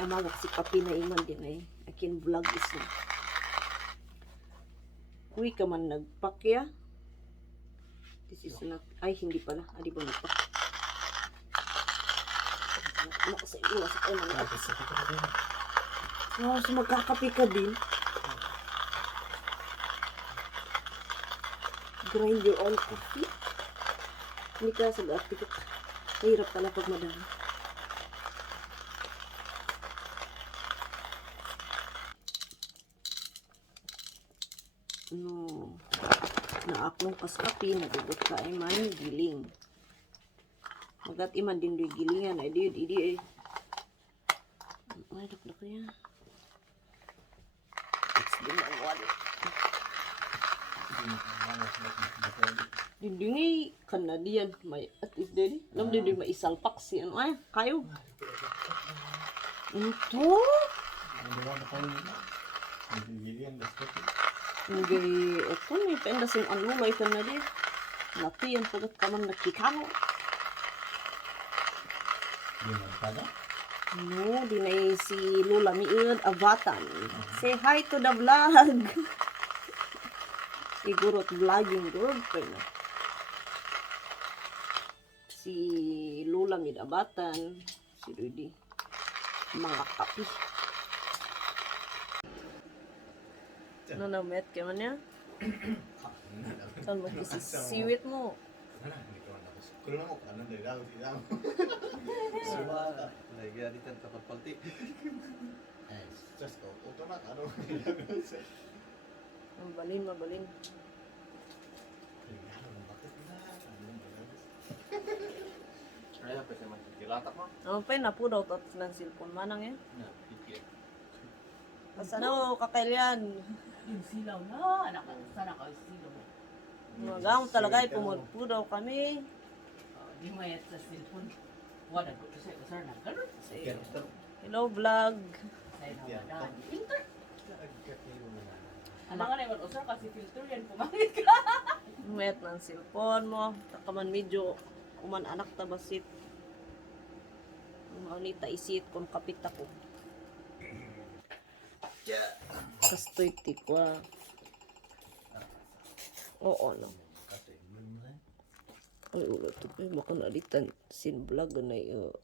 amawak si kapi na iman din ay akin vlog is na. Uy ka man nagpakya. This is not, ay hindi pala, adi ba nagpak. Ano sa iyo, sa iyo mga atis. Wow, so magkakapi ka din. Grind your own coffee. Hindi ka sa gati ko. Mahirap pala pag madami. No. Naaklong kaskapi, nagugot ka ay man giling. Magat iman din do'y gilingan, ay di ay, daklak niya. It's din ang wali. Dindingi Canadian, may at is din. Alam din may isalpak si ano, ay, kayo. Ito? Hindi, ito may pendasing ano, may Canadian. Laki yan pagat ka man nakikano. No, dinay si Lola Miud Avatan. Say hi to the vlog. Siguro vlogging group pa na. Si Lola Miud Avatan. Si Rudy. Mga kapi. Ano na met ka man niya? Saan mo siwit mo? Mabalin, mabalin. Ano pa yun, napo daw ito ng cellphone manang yan. Basta na kakailyan. Yung silaw na, anak ko, sana ka silaw. Magaw talaga, pumagpo daw kami. Di mayat sa cellphone. Wala ko sa usar na gano'n. Hello vlog. Sa'yo na wala. Filter. Ano nga na yung usar kasi filter yan, pumangit ka. Mayat ng cellphone mo. Takaman medyo kuman anak tabasit. Maunita isit kung kapit ako. Kastoy tikwa. Oo no. Ay ulo to pa baka nalitan sin vlog na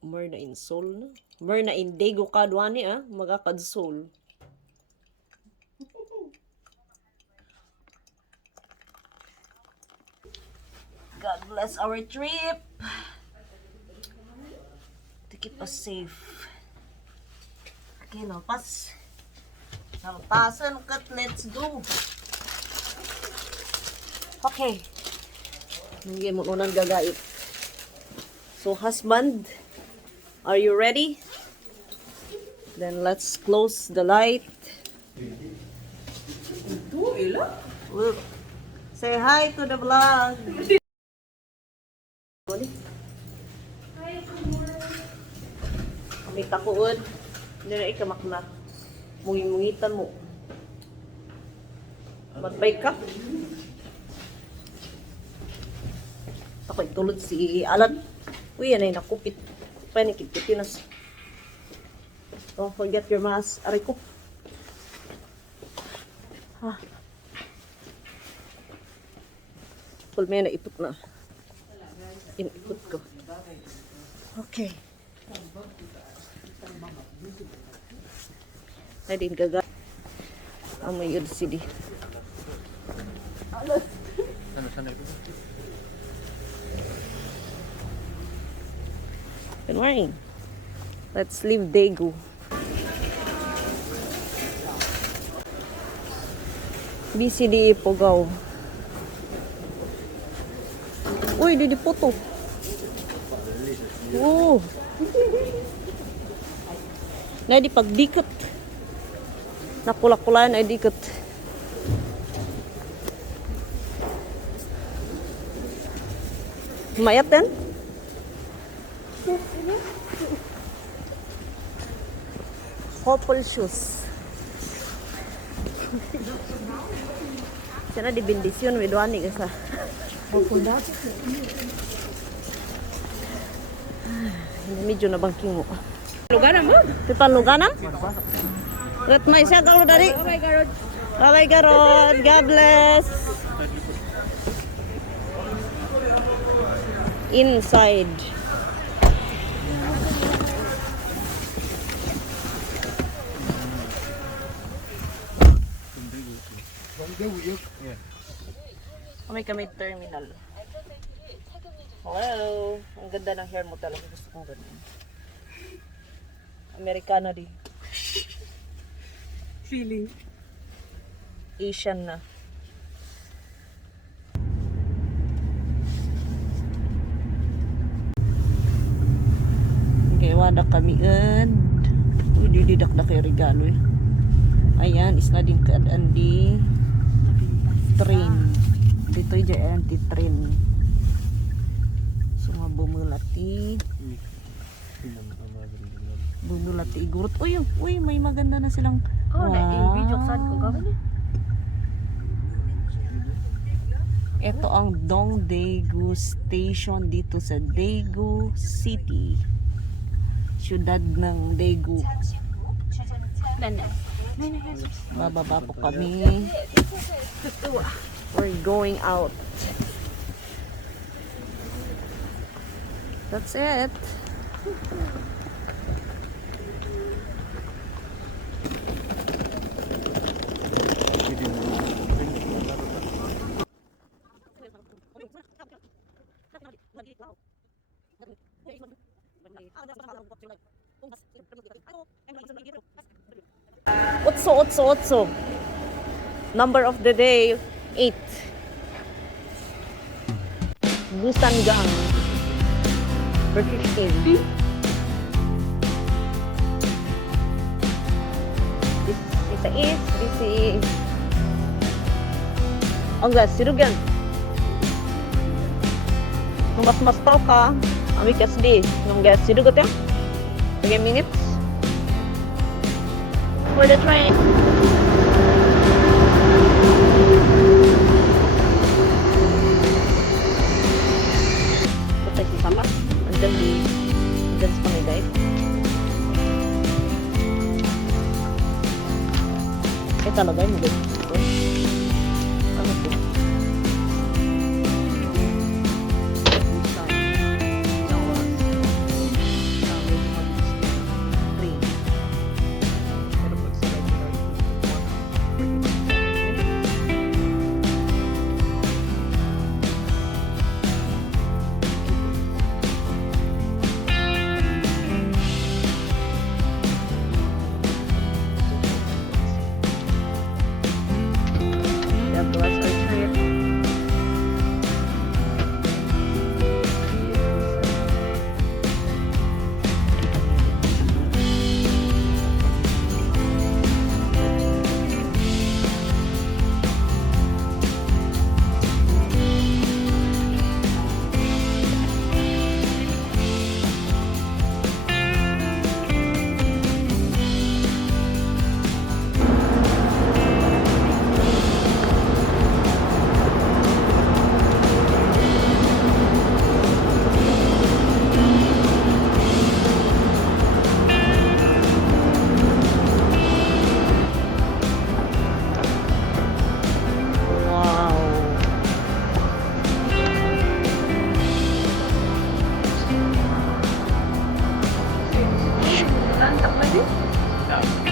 mer na in soul na. Mer na in dego kadwani magakad soul. God bless our trip. To keep us safe. Okay, no, pas. Saltasan kat, let's go. Okay. Hindi mo unang gagait. So, husband, are you ready? Then let's close the light. Ito, ila? Look. Say hi to the vlog. Kami takuod. Hindi na ikamakna. Mungin-mungitan mo. Magbay ka. Ako'y tulad si Alan. Uy, yan ay nakupit. Panikit-kitinas. Don't forget your mask. Aray ko. Ha. Pulme na ipot na. Inipot ko. Okay. Ay din gaga. Amoy yun sidi. Ano sana ito? Good morning. Let's leave Daegu. BCD Pogaw. Uy, di poto. Oh. Na di pagdikot. Napula-pulaan ay dikot. Mayat din? Couple shoes. Sana di bendisyon wedwani ka sa. Pupunda. Medyo na bangking mo. Luganan mo? Di paluganan? Let may siya kalo dari. Bye, Garod. Bye-bye, Garod. God bless. Inside. Kami terminal. Hello. Ang ganda ng hair mo talaga. Gusto kong ganun. Americana di. Feeling. Asian na. Okay, wada kami and uy, dididakdak kay regalo eh. Ayan, is na din kaadaan di train. Dito yung anti-train. So, nga bumulati. Bumulati igurot. Uy, may maganda na silang. Oh, na video sad ko gawin eh. Ito ang Dong Daegu Station dito sa Daegu City. Siyudad ng Daegu. Bababa po kami. We're going out. That's it. Otso. Number of the day, 8. Busan Gang. For 15. This is ang gas, sirugan. Nung mas tao ka, amikas di. Nung gas, sirugot ya? 3 minutes. For the train. Patay si Sama. Andyan sa pangigay. Talaga yung maganda. Ano po?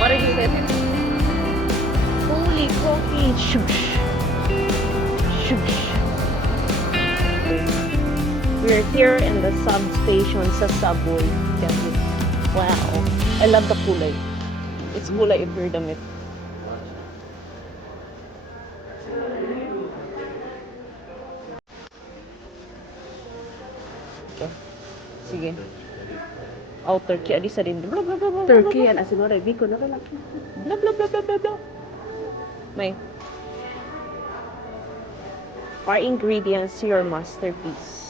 What is it? Holy coffee. Shush. Shush. We're here in the substation sa subway. Wow. I love the kulay. It's kulay if you're damit. Okay. Sige. Oh, Turkey. Adi sa din. Blah, blah, blah, blah, Turkey blah, yan. Asin mo rin. Biko na lang. blah, blah, blah, blah, blah, blah. May. Our ingredients, your masterpiece.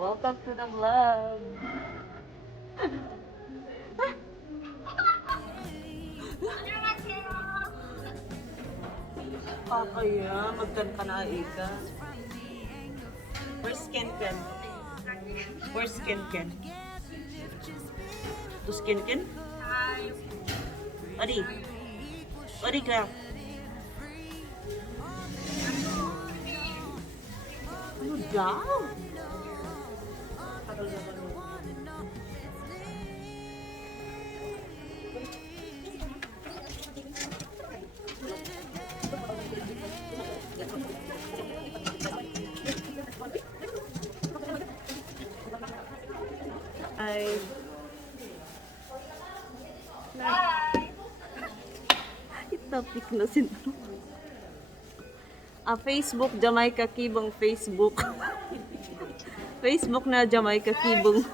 Welcome to the vlog. Nakakaya, magkan ka na ika. Where's Ken Ken? Where's Ken Ken? Does Ken Ken? Adi. Adi ka. Ano daw? Ay. Itapik na sino. Facebook, Jamaica Kibong Facebook. Facebook na Jamaica Kibong.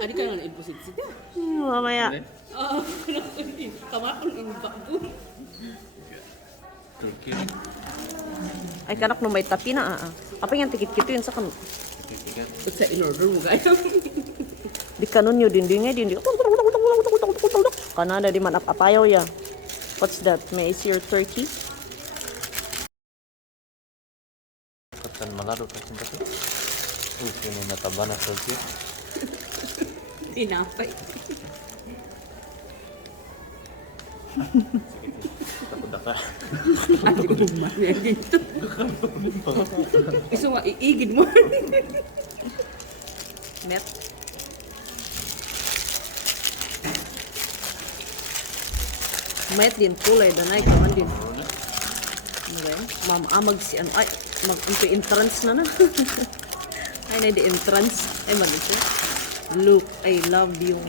Adi ka naman imposible siya. Mamaya. Oo, kamakon ang bago. Turkey. Ay, kanak no may tapi na. Apa yung tikit kito yun sa kanun? Sa in-order mo kaya. Di kanun yun, dindingnya, dinding. Kanada di man apayaw ya. What's that? May I see your turkey? Katan malado kasi ba ito? Kini nataba na Turkey. Tinapay. Takot ka. Adi ko bumaya dito. Iso nga, iigid mo. Met. Met din kulay danay kaman din. Okay. Ma'am, si ano ay mag-into entrance na. Ay na di entrance. Ay man ito. Look, I love yung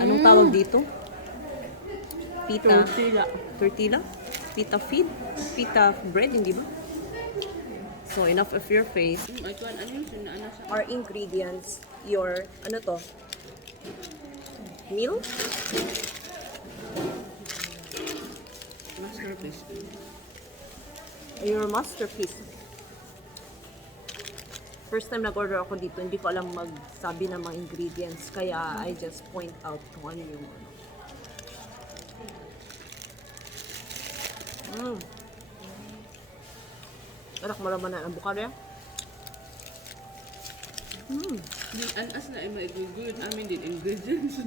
anong tawag dito? Pita. Tortilla. Tortilla? Pita feed? Pita bread, hindi ba? So, enough of your face. Ay, kuwan, ano yung sinaan sa... Our ingredients, your, ano to? Meal? Masterpiece. Your masterpiece. First time nag-order ako dito, hindi ko alam magsabi ng mga ingredients. Kaya I just point out kung ano yung ano. Anak mo naman na ang bukara. Anas na ay maigugud. Amin din ingredients.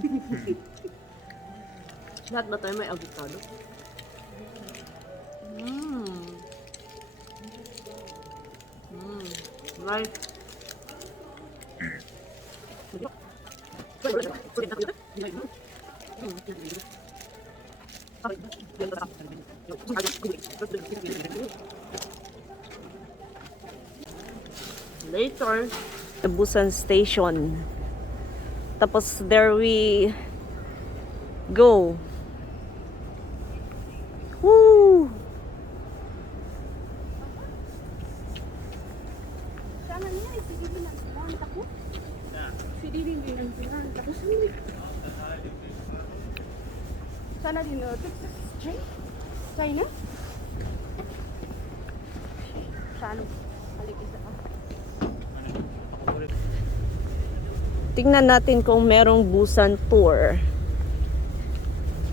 Lahat ba tayo may avocado? Right. Later, the Busan station. Tapos there we go. Woo! Sana niya, sige din ang silang tako. Sige din ang silang tako. Sana din China? Sana. Balik isa pa. Tingnan natin kung merong Busan tour.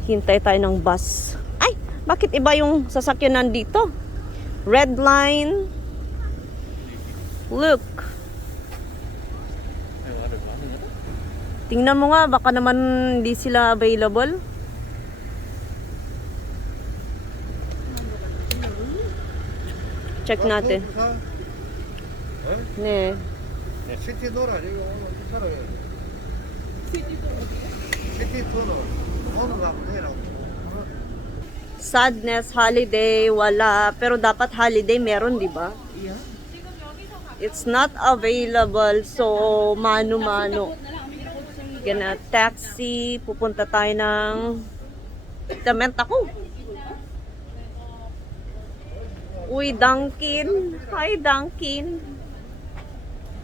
Hintay tayo ng bus. Ay! Bakit iba yung sasakyan nandito? Red line. Look. Tingnan mo nga, baka naman hindi sila available. Check natin. Ne. 시티 놀아 이거 오늘 살아요. 시티 투어 오늘 가면 되라고. Sadness, holiday, wala. Pero dapat holiday meron, di ba? Yeah. It's not available, so mano-mano. Gonna taxi, pupunta tayo ng Tament ako. Uy, Dunkin. Hi, Dunkin.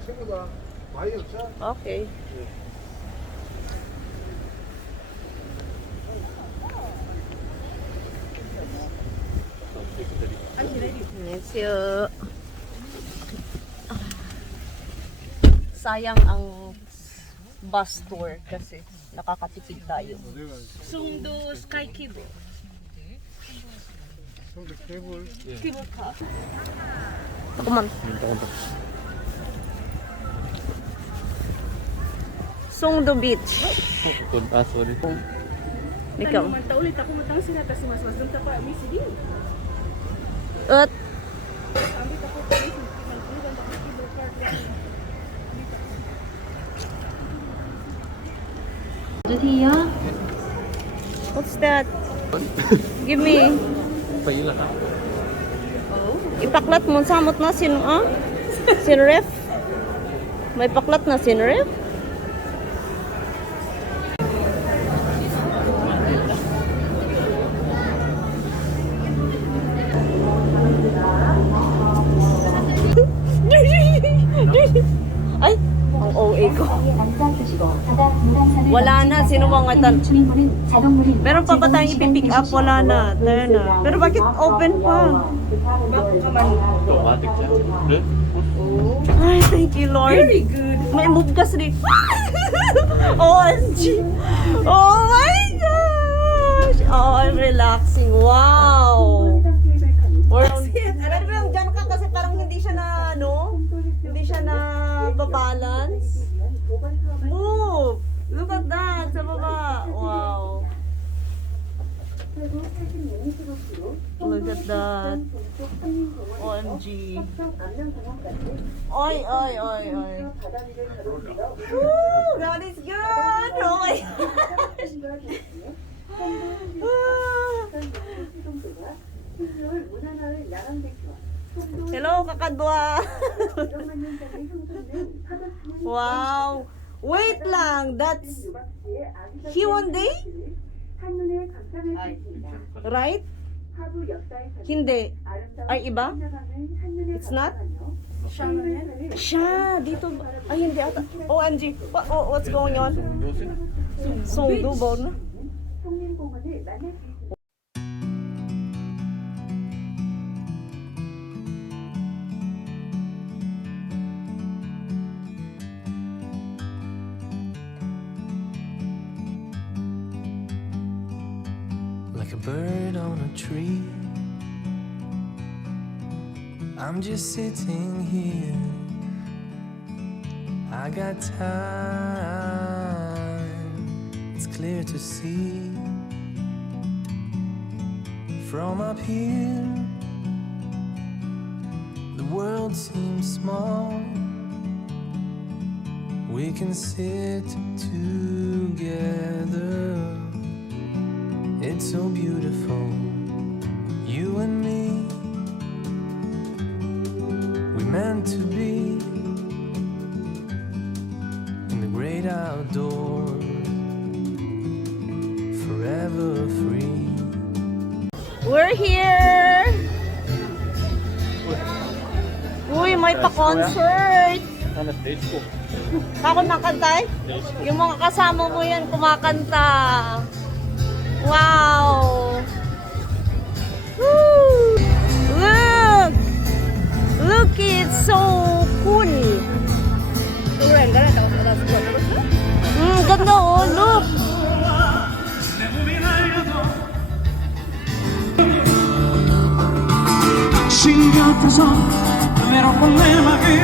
친구가 많이 없어? Okay. Yes, you. Sayang ang bus tour kasi nakakatipid tayo. Sungdo Sky Kibo. from the cable. Cable car. Ako man. Songdo Beach. Sorry. Ikaw. Manta ulit ako matang sila kasi mas doon ta pa mi sige. At Sabi ta ko kasi nagpunan ta ko card lang. what's that? Give me. Paila ka. Ipaklat mo samot na sino Sinref? May paklat na sinref? Ay, ang OA ko. Wala na, sino mga tan? Meron pa ba tayong ipipick up? Wala na. Tayo na. Pero bakit open pa? Automatic siya. Good. Ay, thank you, Lord. Very good. May move ka rin. OMG. Oh my gosh. Oh, I'm relaxing. Wow. Alam mo yung dyan ka kasi parang hindi siya na, hindi siya na babalance. Move. Look at that. Sa baba. Wow. Look at that. OMG. Oy, oy, oy, oy. Woo! God is good! Oh my gosh! Hello, kakadwa! Wow! Wait lang! That's Hyundai? Right? Hindi. Ay, iba? It's not? Siya, dito. Ay, hindi ata. OMG. What's going on? Songdo ba na? Like a bird on a tree, I'm just sitting here. I got time, it's clear to see. From up here, the world seems small. We can sit together. It's so beautiful, you and me. We meant to be in the great outdoors, forever free. We're here! Uy, may pa-concert! Sana stage ko. Ako nakantay? Yung mga kasama mo yan kumakanta. Wow! Woo! Look! Look, it's so cool! Ganda oh, look! 신곁에서 외롭고 내 맘이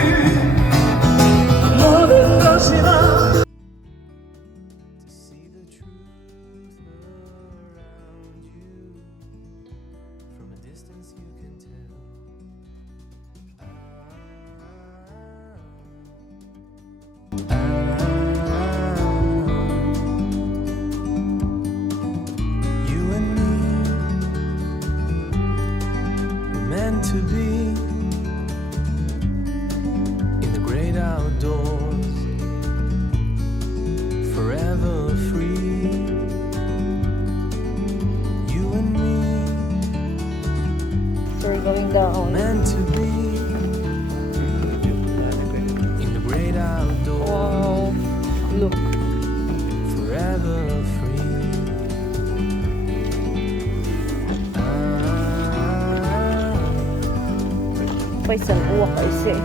모든 것이다. To see the truth around you, from a distance you can tell. You and me were meant to be in the great outdoors, forever free. You and me So we're going down. meant to be in the great outdoors, Wow! Look! forever free. Pa isang uwak kasi.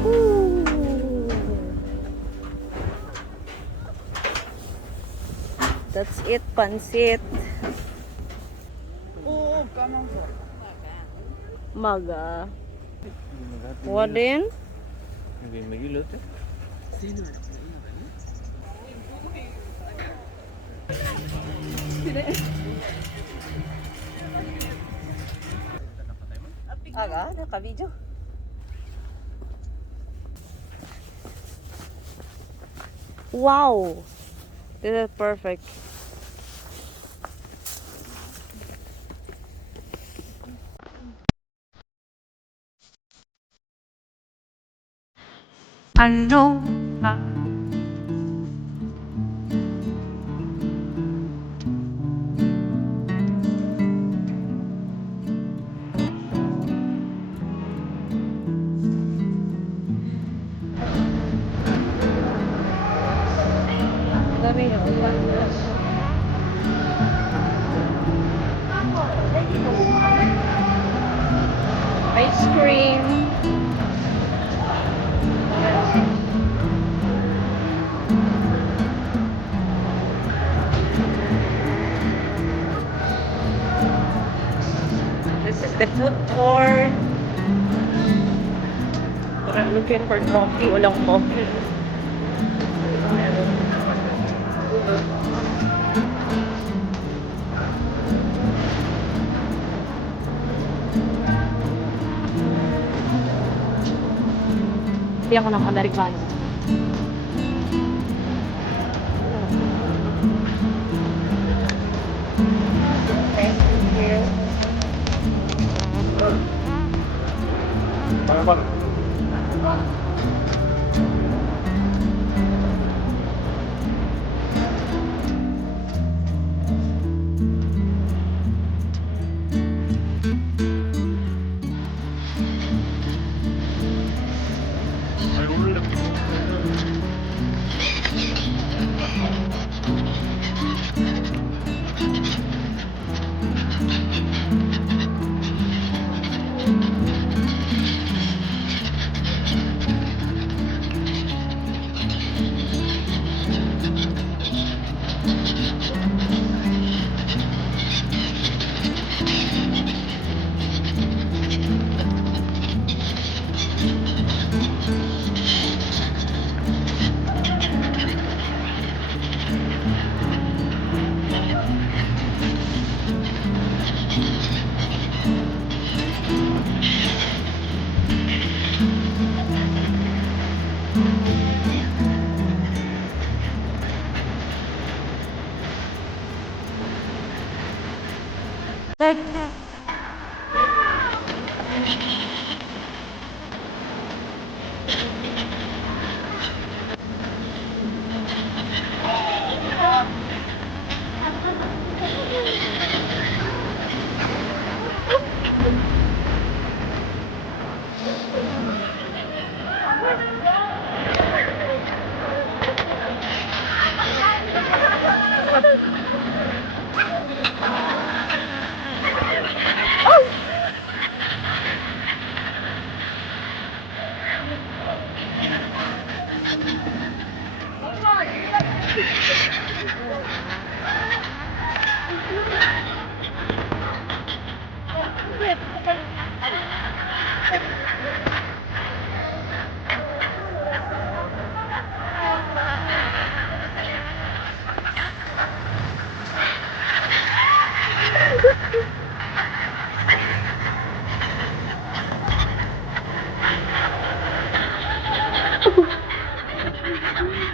Woo! That's it, pansit. Maga. Wadin? Hindi magilot eh. Aga, naka-video. Wow! This is perfect. I know Dami na. Ice cream. This is the food court. I'm looking for coffee. Walang coffee. Hindi ako ng Amerikano.